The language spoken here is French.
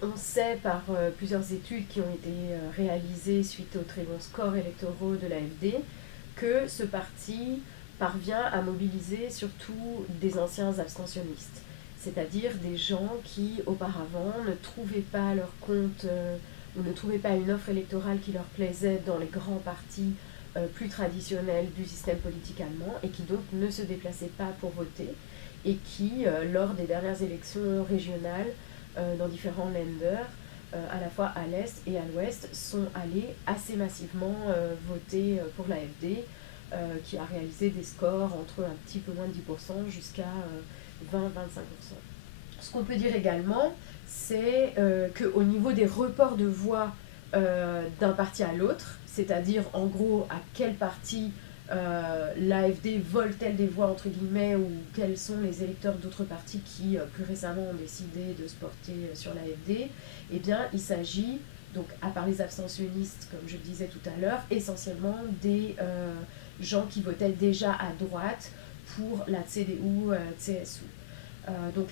On sait par plusieurs études qui ont été réalisées suite aux très bons scores électoraux de l'AfD que ce parti parvient à mobiliser surtout des anciens abstentionnistes, c'est-à-dire des gens qui auparavant ne trouvaient pas leur compte ou ne trouvaient pas une offre électorale qui leur plaisait dans les grands partis plus traditionnels du système politique allemand et qui donc ne se déplaçaient pas pour voter et qui, lors des dernières élections régionales dans différents Länder, à la fois à l'est et à l'ouest, sont allés assez massivement voter pour l'AfD, qui a réalisé des scores entre un petit peu moins de 10% jusqu'à 20-25%. Ce qu'on peut dire également, c'est qu'au niveau des reports de voix d'un parti à l'autre, c'est-à-dire en gros à quel parti l'AfD vole-t-elle des voix entre guillemets, ou quels sont les électeurs d'autres partis qui plus récemment ont décidé de se porter sur l'AfD, eh bien il s'agit, donc à part les abstentionnistes comme je le disais tout à l'heure, essentiellement des gens qui votaient déjà à droite pour la CDU, CSU. Donc